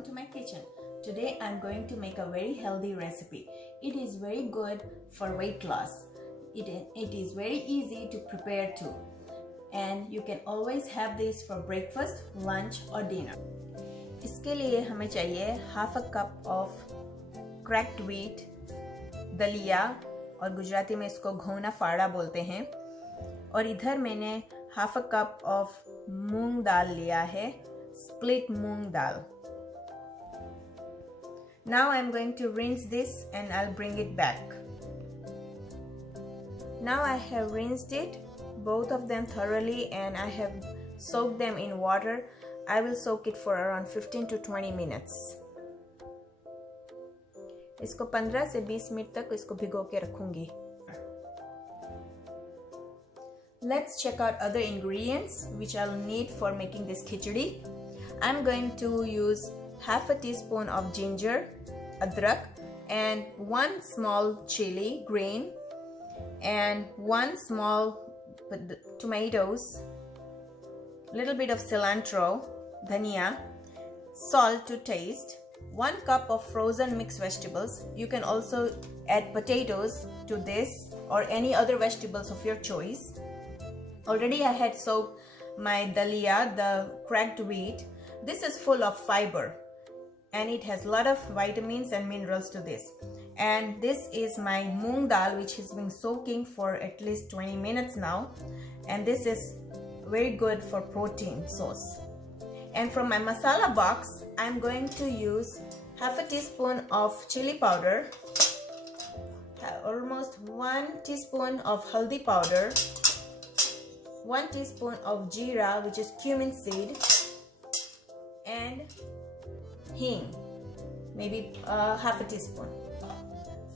welcome to my kitchen. Today I'm going to make a very healthy recipe. It is very good for weight loss. It is very easy to prepare too. And you can always have this for breakfast, lunch or dinner. इसके लिए हमें चाहिए half a cup of cracked wheat, दलिया और गुजराती में इसको घोना फाड़ा बोलते हैं. और इधर मैंने half a cup of मूंग दाल लिया है, split moong dal. Now I'm going to rinse this and I'll bring it back. Now I have rinsed it, both of them thoroughly, and I have soaked them in water. I will soak it for around 15 to 20 minutes. इसको 15 से 20 minute तक इसको भिगो के रखूंगी. Let's check out other ingredients which I'll need for making this khichdi. I'm going to use half a teaspoon of ginger, adrak, and 1 small chilli green, and 1 small tomatoes, little bit of cilantro, dhania, salt to taste, 1 cup of frozen mixed vegetables. You can also add potatoes to this or any other vegetables of your choice. Already I had soaked my daliya, the cracked wheat. This is full of fiber and it has a lot of vitamins and minerals to this. And this is my moong dal, which has been soaking for at least 20 minutes now, and this is very good for protein source. And from my masala box, I'm going to use half a teaspoon of chili powder, almost 1 teaspoon of haldi powder, 1 teaspoon of jeera, which is cumin seed, and hing, maybe half a teaspoon.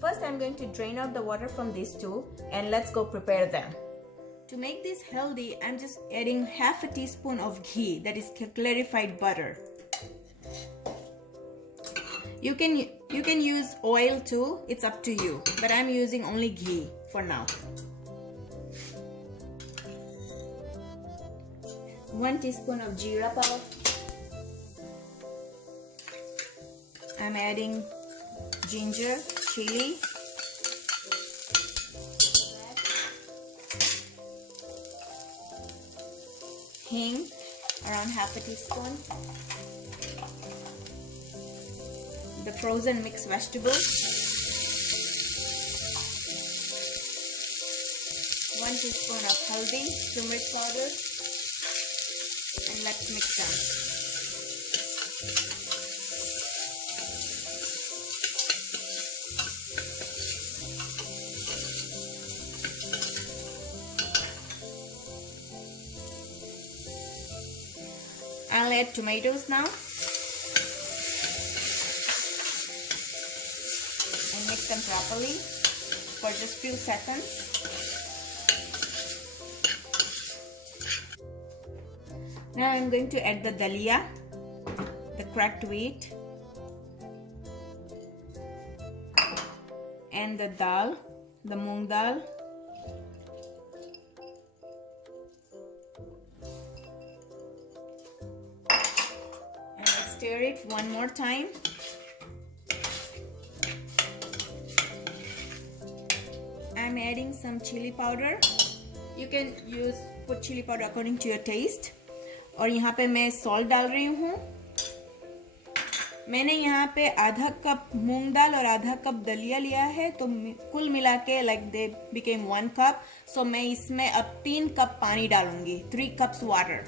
First I'm going to drain out the water from these two and let's go prepare them. To make this healthy, I'm just adding half a teaspoon of ghee, that is clarified butter. You can use oil too, it's up to you, but I'm using only ghee for now. 1 teaspoon of jeera powder. I'm adding ginger, chili, hing, around half a teaspoon, the frozen mixed vegetables, 1 teaspoon of haldi, turmeric powder, and let's mix them. I'll add tomatoes now and mix them properly for just few seconds. Now I'm going to add the daliya, the cracked wheat, and the dal, the moong dal. Stir it one more time. I'm adding some chili powder. You can put chili powder according to your taste. और यहाँ पे मैं salt डाल रही हूँ. मैंने यहाँ पे आधा कप मूंग दाल और आधा कप दलिया लिया है, तो कुल मिला के like they became 1 cup. So मैं इसमें अब 3 कप पानी डालूंगी, 3 cups water.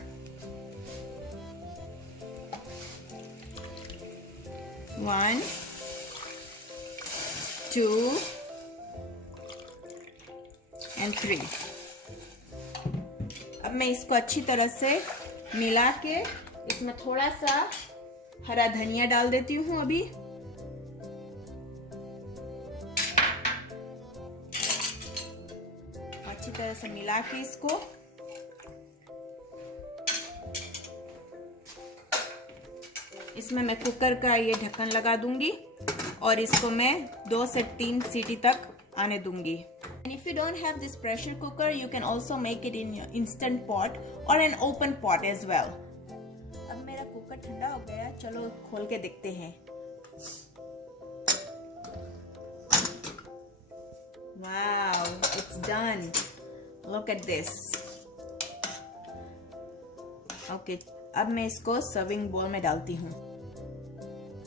1, 2, and 3. अब मैं इसको अच्छी तरह से मिला के इसमें थोड़ा सा हरा धनिया डाल देती हूँ अभी. अच्छी तरह से मिला के इसको इसमें मैं कुकर का ये ढक्कन लगा दूंगी और इसको मैं 2 से 3 सीटी तक आने दूंगी. And if you don't have this pressure cooker, you can also make it in your instant pot or an open pot as well. अब मेरा कुकर ठंडा हो गया, चलो खोल के देखते हैं। Wow, it's done. Look at this. Okay, अब मैं इसको सर्विंग बोल में डालती हूँ।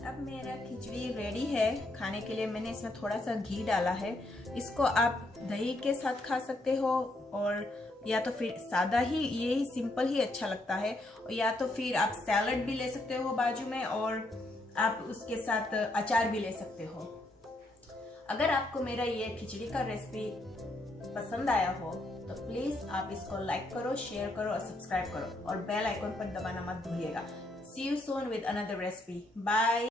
अब मेरा खिचड़ी रेडी है खाने के लिए। मैंने इसमें थोड़ा सा घी डाला है। इसको आप दही के साथ खा सकते हो, और या तो फिर सादा ही, यही सिंपल ही अच्छा लगता है, या तो फिर आप सैलड भी ले सकते हो बाजू में, और आप उसके साथ अचार भी ले सकते हो। अगर आपको मेरा ये खिचड़ी का रेसिपी पसंद आया हो तो प्लीज आप इसको लाइक करो, शेयर करो और सब्सक्राइब करो, और बेल आइकन पर दबाना मत भूलिएगा। See you soon with another recipe. Bye.